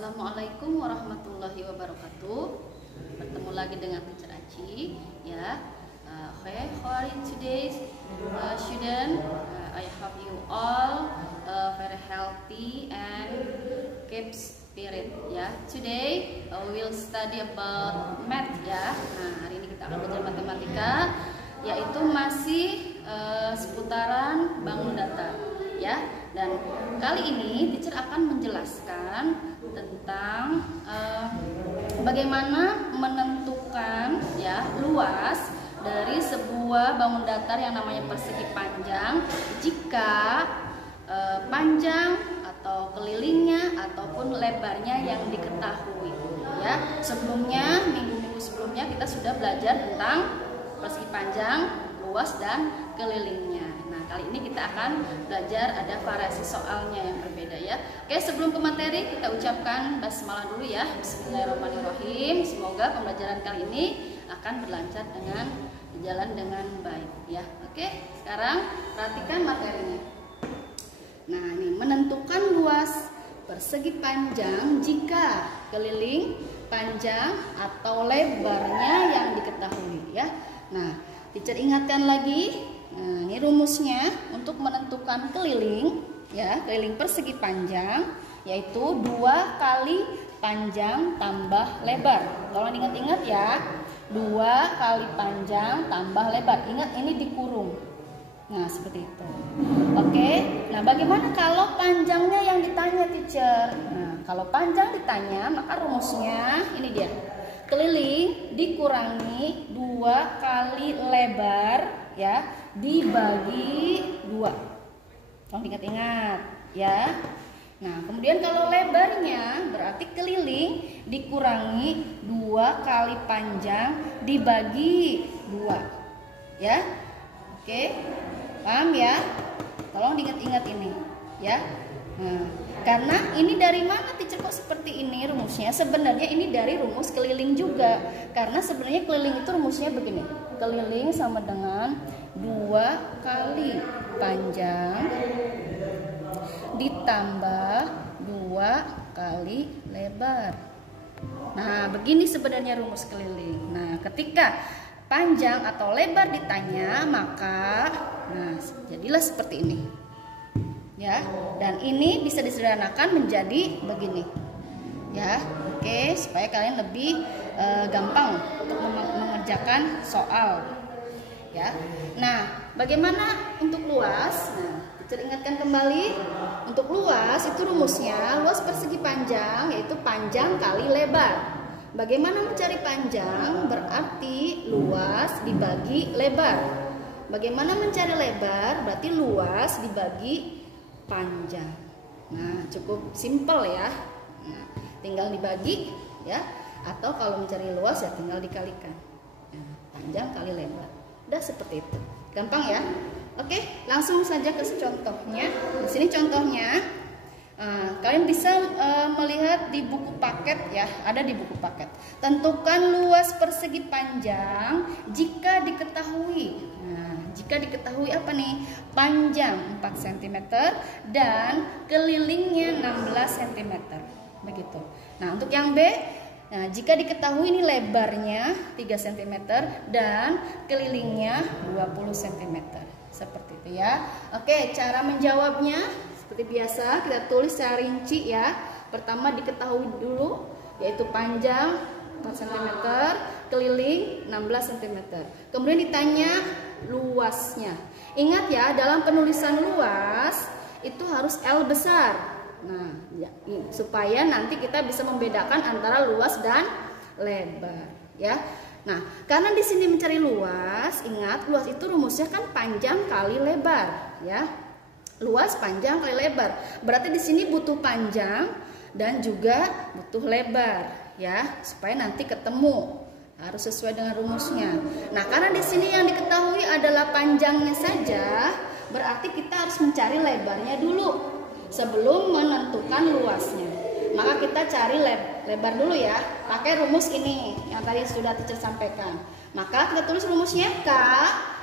Assalamualaikum warahmatullahi wabarakatuh. Bertemu lagi dengan Teacher Aci, ya. Okay, how are you today, student? I hope you all very healthy and keep spirit, ya. Today we'll study about math, ya. Nah, hari ini kita akan belajar matematika, yaitu masih seputaran bangun datar, ya. Dan kali ini teacher akan menjelaskan tentang bagaimana menentukan, ya, luas dari sebuah bangun datar yang namanya persegi panjang jika panjang atau kelilingnya ataupun lebarnya yang diketahui, ya. Sebelumnya, minggu-minggu sebelumnya kita sudah belajar tentang persegi panjang, luas dan kelilingnya. Nah, kali ini kita akan belajar ada variasi soalnya yang berbeda, ya. Oke, sebelum ke materi kita ucapkan basmalah dulu, ya. Bismillahirrahmanirrahim. Semoga pembelajaran kali ini akan berlancar berjalan dengan baik, ya. Oke, sekarang perhatikan materinya. Nah, ini menentukan luas persegi panjang jika keliling, panjang atau lebarnya yang diketahui, ya. Nah, teacher ingatkan lagi. Nah, ini rumusnya untuk menentukan keliling, ya, keliling persegi panjang, yaitu 2 kali panjang tambah lebar. Tolong ingat-ingat, ya, 2 kali panjang tambah lebar. Ingat, ini dikurung. Nah, seperti itu. Oke, nah bagaimana kalau panjangnya yang ditanya, teacher? Nah, kalau panjang ditanya, maka rumusnya ini dia. Keliling dikurangi 2 kali lebar, ya, dibagi 2. Tolong ingat-ingat, ya. Nah, kemudian kalau lebarnya berarti keliling dikurangi 2 kali panjang dibagi 2, ya. Oke, paham, ya? Tolong diingat-ingat ini, ya. Nah, karena ini dari mana, teacher, kok seperti ini rumusnya? Sebenarnya ini dari rumus keliling juga. Karena sebenarnya keliling itu rumusnya begini. Keliling sama dengan 2 kali panjang ditambah 2 kali lebar. Nah, begini sebenarnya rumus keliling. Nah, ketika panjang atau lebar ditanya, maka jadilah seperti ini, ya. Dan ini bisa disederhanakan menjadi begini, ya. Oke, supaya kalian lebih gampang untuk mengerjakan soal, ya. Nah, bagaimana untuk luas? Nah, teacher ingatkan kembali, untuk luas itu rumusnya luas persegi panjang yaitu panjang kali lebar. Bagaimana mencari panjang? Berarti luas dibagi lebar. Bagaimana mencari lebar? Berarti luas dibagi panjang. Nah, cukup simpel, ya. Nah, tinggal dibagi, ya. Atau kalau mencari luas, ya tinggal dikalikan. Nah, panjang kali lebar. Udah seperti itu. Gampang, ya. Oke, langsung saja ke contohnya. Di sini contohnya. Kalian bisa melihat di buku paket, ya, ada di buku paket. Tentukan luas persegi panjang jika diketahui. Nah, jika diketahui apa nih? Panjang 4 cm dan kelilingnya 16 cm. Begitu. Nah, untuk yang B, nah, jika diketahui ini lebarnya 3 cm dan kelilingnya 20 cm. Seperti itu, ya. Oke, cara menjawabnya seperti biasa, kita tulis secara rinci, ya. Pertama diketahui dulu, yaitu panjang 4 cm, keliling 16 cm. Kemudian ditanya luasnya. Ingat, ya, dalam penulisan luas itu harus L besar. Nah, ya, supaya nanti kita bisa membedakan antara luas dan lebar, ya. Nah, karena di sini mencari luas, ingat luas itu rumusnya kan panjang kali lebar, ya. Luas panjang kali lebar. Berarti di sini butuh panjang dan juga butuh lebar, ya, supaya nanti ketemu. Harus sesuai dengan rumusnya. Nah, karena di sini yang diketahui adalah panjangnya saja, berarti kita harus mencari lebarnya dulu sebelum menentukan luasnya. Maka kita cari lebar dulu, ya, pakai rumus ini yang tadi sudah teacher sampaikan. Maka kita tulis rumusnya K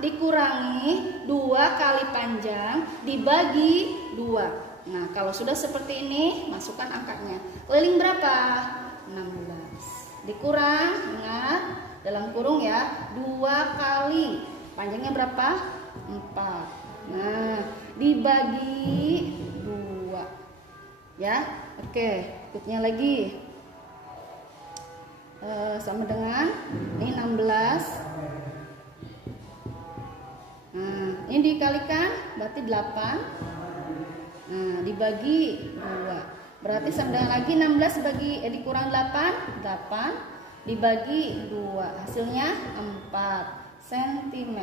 dikurangi 2 kali panjang dibagi 2. Nah, kalau sudah seperti ini, masukkan angkanya. Keliling berapa? 16. Dikurang, ingat, dalam kurung ya, 2 kali. Panjangnya berapa? 4. Nah, dibagi 2. Ya, oke. Berikutnya lagi. Sama dengan ini 16. Nah, ini dikalikan berarti 8. Nah, dibagi 2. Berarti sama dengan lagi 16 dikurang 8 dibagi 2. Hasilnya 4 cm.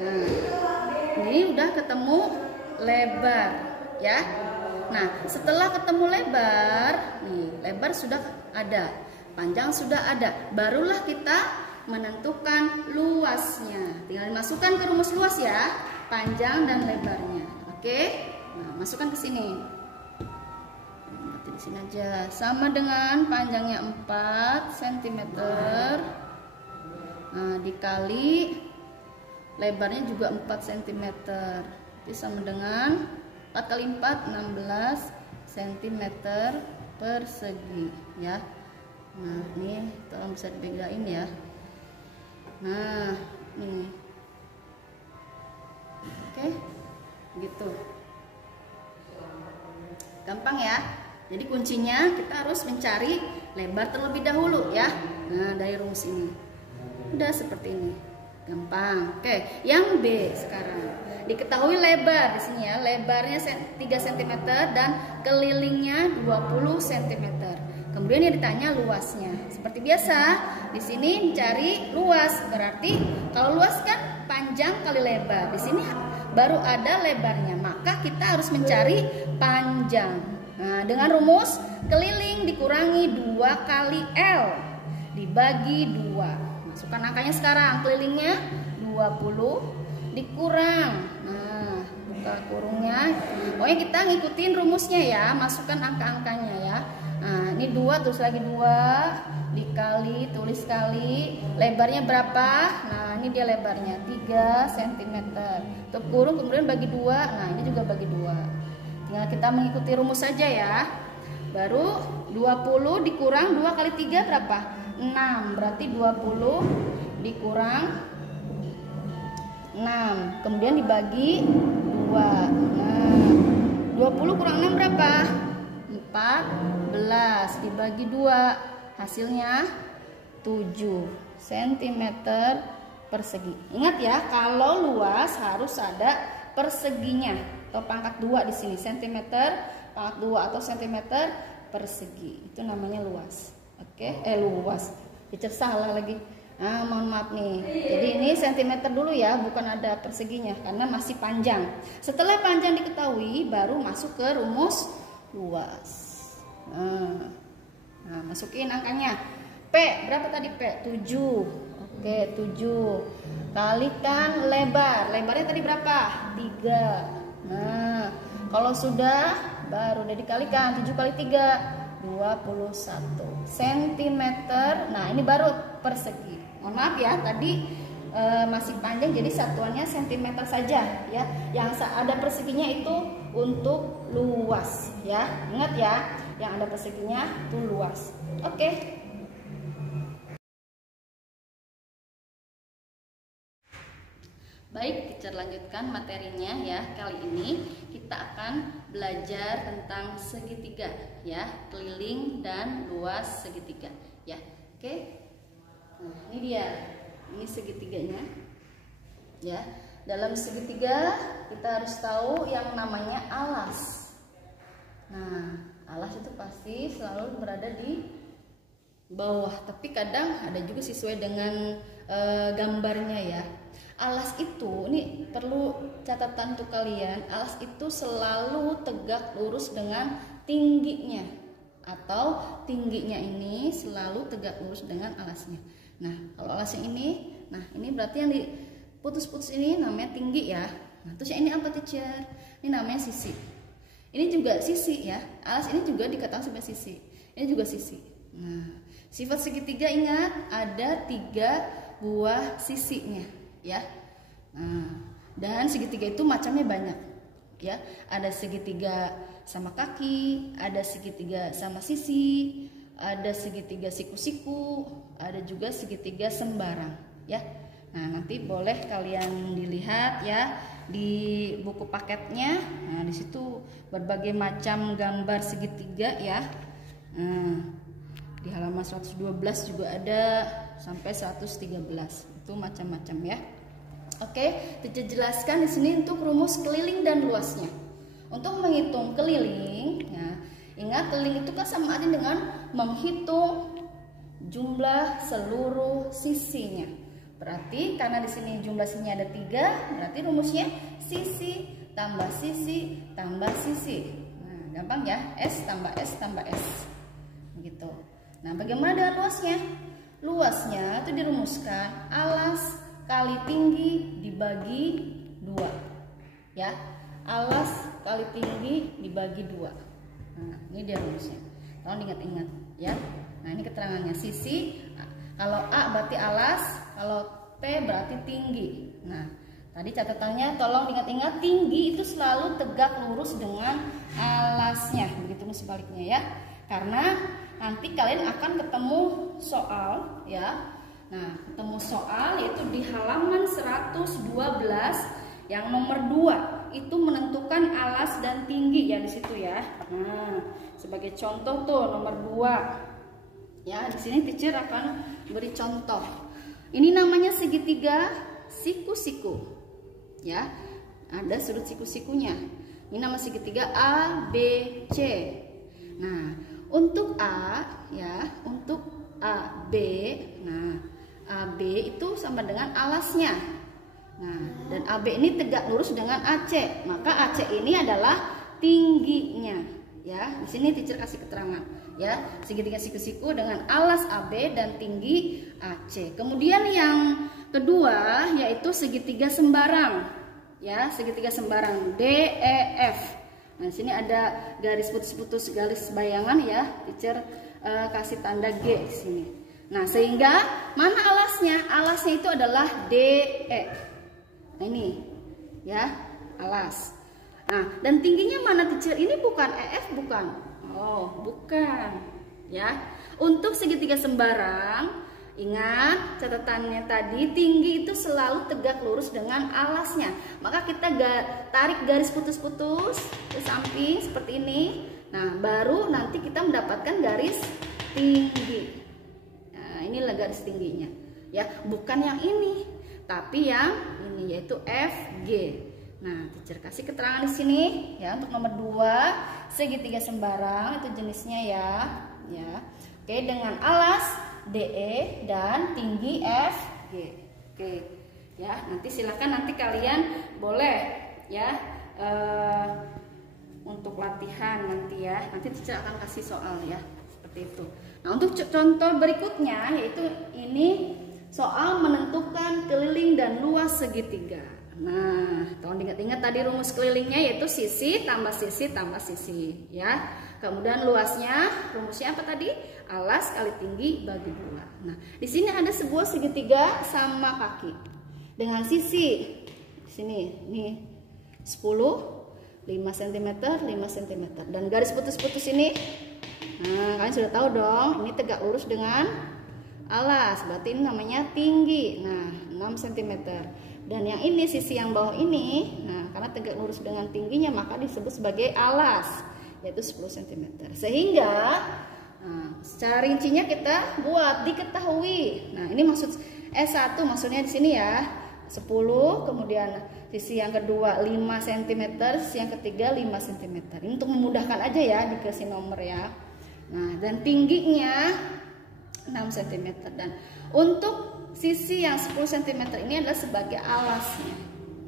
Nah, ini udah ketemu lebar ya. Nah, setelah ketemu lebar, nih lebar sudah ada, panjang sudah ada, barulah kita menentukan luasnya. Tinggal dimasukkan ke rumus luas ya, panjang dan lebarnya. Oke, nah masukkan ke sini. Di sini aja, sama dengan panjangnya 4 cm. Nah, dikali lebarnya juga 4 cm. Jadi sama dengan 4 kali 4 16 cm persegi ya. Nah, ini tolong bisa dibedain ya. Nah, ini. Oke. Gitu. Gampang ya. Jadi kuncinya kita harus mencari lebar terlebih dahulu ya. Nah, dari rumus ini. Udah seperti ini. Gampang. Oke, yang B sekarang. Diketahui lebar di sini ya. Lebarnya 3 cm dan kelilingnya 20 cm. Kemudian yang ditanya luasnya. Seperti biasa, di sini mencari luas. Berarti kalau luas kan panjang kali lebar. Di sini baru ada lebarnya. Maka kita harus mencari panjang. Nah, dengan rumus keliling dikurangi 2 kali L dibagi 2. Masukkan angkanya sekarang. Kelilingnya 20 dikurang. Nah, buka kurungnya. Pokoknya kita ngikutin rumusnya ya. Masukkan angka-angkanya ya. Nah, ini 2 terus lagi 2 dikali, tulis kali. Lebarnya berapa? Nah, ini dia lebarnya 3 cm. Tutup kurung kemudian bagi 2. Nah, ini juga bagi 2. Tinggal kita mengikuti rumus saja ya. Baru 20 dikurang 2 kali 3 berapa? 6. Berarti 20 dikurang 6. Kemudian dibagi 2. Nah, 20 kurang 6 berapa? 14 dibagi 2. Hasilnya 7 cm persegi. Ingat ya, kalau luas harus ada perseginya. Atau pangkat 2 di sini, cm pangkat 2 atau cm persegi. Itu namanya luas. Oke, luas. Bicara salah lagi. Nah, mohon maaf nih. Jadi ini cm dulu ya, bukan ada perseginya karena masih panjang. Setelah panjang diketahui, baru masuk ke rumus luas. Nah, masukin angkanya. P berapa tadi P? 7. Oke, 7. Kalikan lebar. Lebarnya tadi berapa? 3. Nah, kalau sudah baru udah dikalikan 7 kali 3 21 cm. Nah, ini baru persegi. Mohon maaf ya, tadi masih panjang jadi satuannya cm saja ya. Yang ada perseginya itu untuk luas ya. Ingat ya, yang ada perseginya itu luas. Oke. Baik, teacher lanjutkan materinya ya. Kali ini kita akan belajar tentang segitiga ya, keliling dan luas segitiga ya. Oke. Nah, ini dia. Ini segitiganya. Ya. Dalam segitiga kita harus tahu yang namanya alas. Nah, alas itu pasti selalu berada di bawah, tapi kadang ada juga sesuai dengan gambarnya ya. Alas itu, ini perlu catatan untuk kalian, alas itu selalu tegak lurus dengan tingginya, atau tingginya ini selalu tegak lurus dengan alasnya. Nah, kalau alasnya ini, nah ini berarti yang diputus-putus ini namanya tinggi ya. Nah, terus yang ini apa teacher? Ini namanya sisi. Ini juga sisi ya, alas ini juga dikatakan sebagai sisi. Ini juga sisi. Nah, sifat segitiga ingat ada 3 buah sisinya ya. Nah, dan segitiga itu macamnya banyak. Ya, ada segitiga sama kaki, ada segitiga sama sisi, ada segitiga siku-siku, ada juga segitiga sembarang, ya. Nah, nanti boleh kalian dilihat ya di buku paketnya. Nah, di situ berbagai macam gambar segitiga ya. Nah, di halaman 112 juga ada sampai 113. Itu macam-macam ya. Oke, teacher jelaskan di sini untuk rumus keliling dan luasnya. Untuk menghitung keliling, ya, ingat keliling itu kan sama aja dengan menghitung jumlah seluruh sisinya. Berarti karena di sini jumlah sisinya ada 3, berarti rumusnya sisi tambah sisi tambah sisi. Nah, gampang ya, S tambah S tambah S. Begitu. Nah, bagaimana dengan luasnya? Luasnya itu dirumuskan alas kali tinggi dibagi 2. Ya, alas kali tinggi dibagi 2. Nah, ini dia rumusnya. Tolong ingat-ingat ya. Nah, ini keterangannya. Sisi, kalau A berarti alas, kalau T berarti tinggi. Nah, tadi catatannya tolong ingat-ingat, tinggi itu selalu tegak lurus dengan alasnya. Begitu sebaliknya ya. Karena nanti kalian akan ketemu soal ya. Nah, ketemu soal yaitu di halaman 112 yang nomor 2 itu menentukan alas dan tinggi ya di situ ya. Nah, sebagai contoh tuh nomor 2. Ya, di sini teacher akan beri contoh. Ini namanya segitiga siku-siku. Ya. Ada sudut siku-sikunya. Ini nama segitiga A, B, C. Nah, untuk A ya, untuk AB, nah AB itu sama dengan alasnya. Nah, dan AB ini tegak lurus dengan AC, maka AC ini adalah tingginya. Ya, di sini teacher kasih keterangan. Ya, segitiga siku-siku dengan alas AB dan tinggi AC. Kemudian yang kedua yaitu segitiga sembarang. Ya, segitiga sembarang DEF. Nah, sini ada garis putus-putus, garis bayangan ya. Teacher kasih tanda G di sini. Nah, sehingga mana alasnya? Alasnya itu adalah DE. Nah, ini ya, alas. Nah, dan tingginya mana teacher? Ini bukan EF bukan? Oh, bukan. Ya. Untuk segitiga sembarang, ingat catatannya tadi, tinggi itu selalu tegak lurus dengan alasnya. Maka kita tarik garis putus-putus ke samping seperti ini. Nah, baru nanti kita mendapatkan garis tinggi. Nah, inilah garis tingginya. Ya, bukan yang ini, tapi yang ini yaitu FG. Nah, teacher kasih keterangan di sini ya untuk nomor 2, segitiga sembarang itu jenisnya ya. Ya. Oke, dengan alas DE dan tinggi FG. Oke. Ya, nanti silakan nanti kalian boleh ya untuk latihan nanti ya. Nanti teacher akan kasih soal ya, seperti itu. Nah, untuk contoh berikutnya yaitu ini soal menentukan keliling dan luas segitiga. Nah, tolong ingat-ingat tadi rumus kelilingnya yaitu sisi tambah sisi tambah sisi ya. Kemudian luasnya rumusnya apa tadi? Alas kali tinggi bagi 2. Nah, di sini ada sebuah segitiga sama kaki. Dengan sisi di sini nih 10, 5 cm, 5 cm. Dan garis putus-putus ini, nah kalian sudah tahu dong, ini tegak lurus dengan alas. Berarti ini namanya tinggi. Nah, 6 cm. Dan yang ini sisi yang bawah ini, nah karena tegak lurus dengan tingginya maka disebut sebagai alas, yaitu 10 cm. Sehingga nah, secara rincinya kita buat diketahui. Nah, ini maksud S1 maksudnya di sini ya. 10, kemudian sisi yang kedua 5 cm, sisi yang ketiga 5 cm. Ini untuk memudahkan aja ya dikasih nomor ya. Nah, dan tingginya 6 cm. Dan untuk sisi yang 10 cm ini adalah sebagai alasnya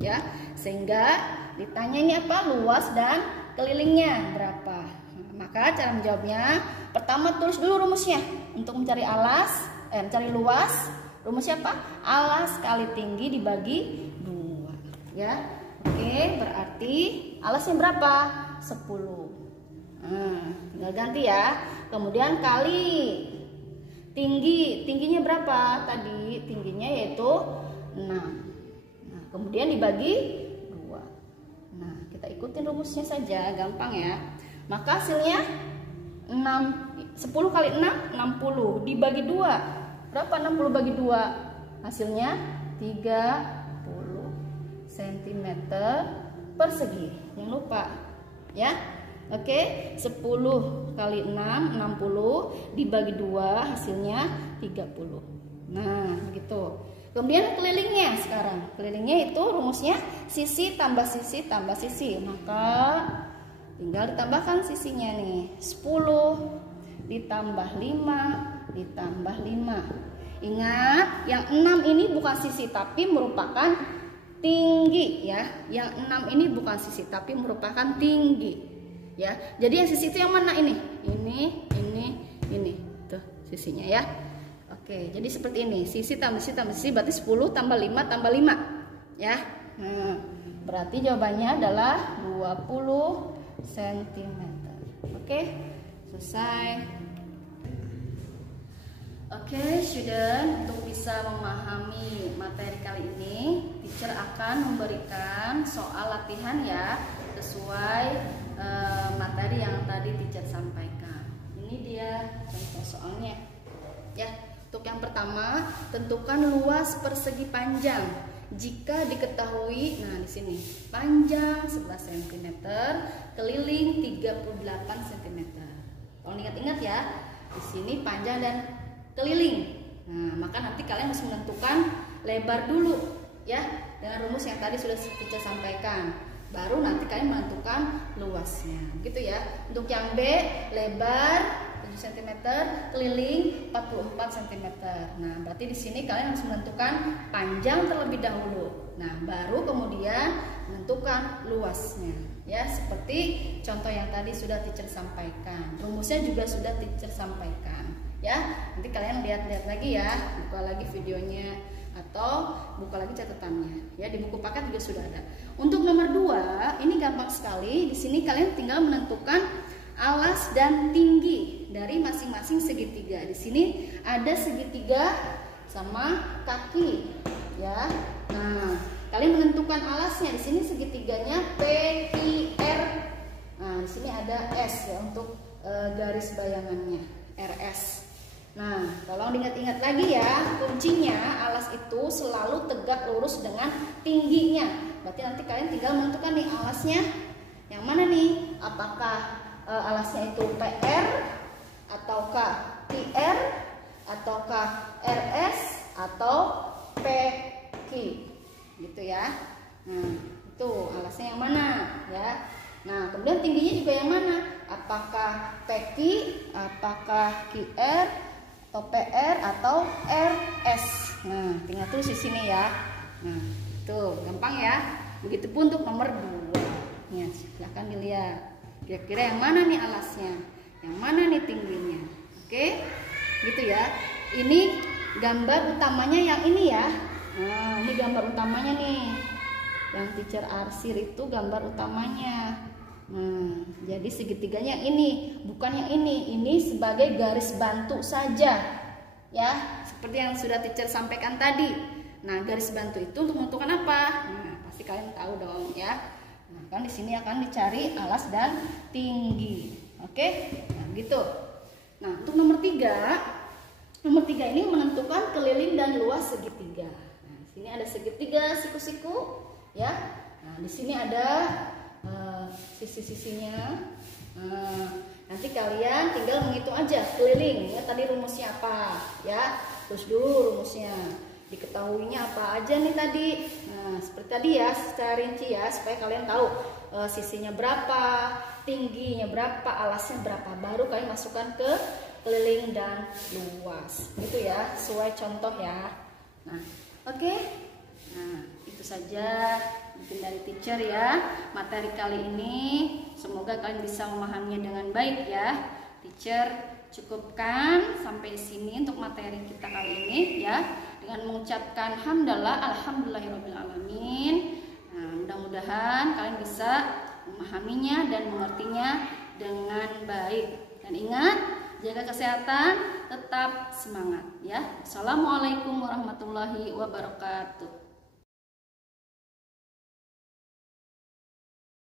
ya. Sehingga ditanya ini apa? Luas dan kelilingnya berapa. Nah, maka cara menjawabnya pertama tulis dulu rumusnya. Untuk mencari alas, mencari luas, rumusnya apa? Alas kali tinggi dibagi 2 ya. Oke, berarti alasnya berapa? 10. Tinggal ganti ya. Kemudian kali tingginya berapa? Tadi tingginya yaitu 6. Nah, kemudian dibagi 2. Nah, kita ikutin rumusnya saja, gampang ya. Maka hasilnya 10 kali 6, 60. Dibagi 2, berapa 60 bagi 2? Hasilnya 30 cm persegi. Jangan lupa ya. Oke, 10 kali 6, 60. Dibagi 2, hasilnya 30. Nah, gitu. Kemudian kelilingnya sekarang. Kelilingnya itu rumusnya sisi tambah sisi tambah sisi. Maka tinggal ditambahkan sisinya nih. 10 ditambah 5 ditambah 5. Ingat, yang 6 ini bukan sisi tapi merupakan tinggi ya. Yang 6 ini bukan sisi tapi merupakan tinggi. Ya, jadi yang sisi itu yang mana ini? Ini. Tuh sisinya ya. Oke, jadi seperti ini. Sisi tambah sisi berarti 10 tambah 5 tambah 5. Ya. Nah, berarti jawabannya adalah 20 cm. Oke, selesai. Oke, student, untuk bisa memahami materi kali ini, teacher akan memberikan soal latihan ya, sesuai materi yang tadi teacher sampaikan. Ini dia contoh soalnya. Ya, untuk yang pertama, tentukan luas persegi panjang. Jika diketahui, nah di sini panjang 11 cm, keliling 38 cm. Kalau ingat-ingat ya, di sini panjang dan keliling. Nah, maka nanti kalian harus menentukan lebar dulu ya, dengan rumus yang tadi sudah teacher sampaikan. Baru nanti kalian menentukan luasnya, gitu ya. Untuk yang B, lebar 7 cm, keliling 44 cm. Nah, berarti di sini kalian harus menentukan panjang terlebih dahulu. Nah, baru kemudian menentukan luasnya. Ya, seperti contoh yang tadi sudah teacher sampaikan. Rumusnya juga sudah teacher sampaikan. Ya, nanti kalian lihat-lihat lagi ya, buka lagi videonya atau buka lagi catatannya. Ya, di buku paket juga sudah ada. Untuk nomor 2, ini gampang sekali. Di sini kalian tinggal menentukan alas dan tinggi dari masing-masing segitiga. Di sini ada segitiga sama kaki, ya. Nah, kalian menentukan alasnya. Di sini segitiganya PQR. Nah, di sini ada S ya untuk garis bayangannya, RS. Nah, tolong diingat-ingat lagi ya, kuncinya alas itu selalu tegak lurus dengan tingginya. Berarti nanti kalian tinggal menentukan nih alasnya yang mana nih? Apakah alasnya itu PR ataukah TR ataukah RS atau PQ, gitu ya. Nah, itu alasnya yang mana ya. Nah, kemudian tingginya juga yang mana? Apakah PQ, apakah QR, atau PR atau RS. Nah, tinggal tulis di sini ya. Nah, tuh gampang ya. Begitupun untuk nomor 2. Ya, silahkan dilihat. Kira-kira yang mana nih alasnya? Yang mana nih tingginya? Oke, gitu ya. Ini gambar utamanya yang ini ya. Nah, ini gambar utamanya nih. Yang teacher arsir itu gambar utamanya. Nah, jadi segitiganya yang ini, bukan yang ini. Ini sebagai garis bantu saja, ya, seperti yang sudah teacher sampaikan tadi. Nah, garis bantu itu untuk menentukan apa? Nah, pasti kalian tahu dong, ya. Nah, kan di sini akan dicari alas dan tinggi, oke? Nah, gitu. Nah, untuk nomor 3 ini menentukan keliling dan luas segitiga. Nah, di sini ada segitiga siku-siku, ya. Nah, di sini ada sisi-sisinya. Nanti kalian tinggal menghitung aja keliling. Ya, tadi rumusnya apa? Ya, terus dulu rumusnya. Diketahuinya apa aja nih tadi? Nah, seperti tadi ya, secara rinci ya, supaya kalian tahu sisinya berapa, tingginya berapa, alasnya berapa. Baru kalian masukkan ke keliling dan luas. Gitu ya, sesuai contoh ya. Nah, oke. Nah, itu saja mungkin dari teacher ya materi kali ini. Semoga kalian bisa memahaminya dengan baik ya. Teacher cukupkan sampai sini untuk materi kita kali ini ya, dengan mengucapkan alhamdulillahirabbil alamin. Nah, mudah-mudahan kalian bisa memahaminya dan mengertinya dengan baik. Dan ingat, jaga kesehatan, tetap semangat ya. Assalamualaikum warahmatullahi wabarakatuh.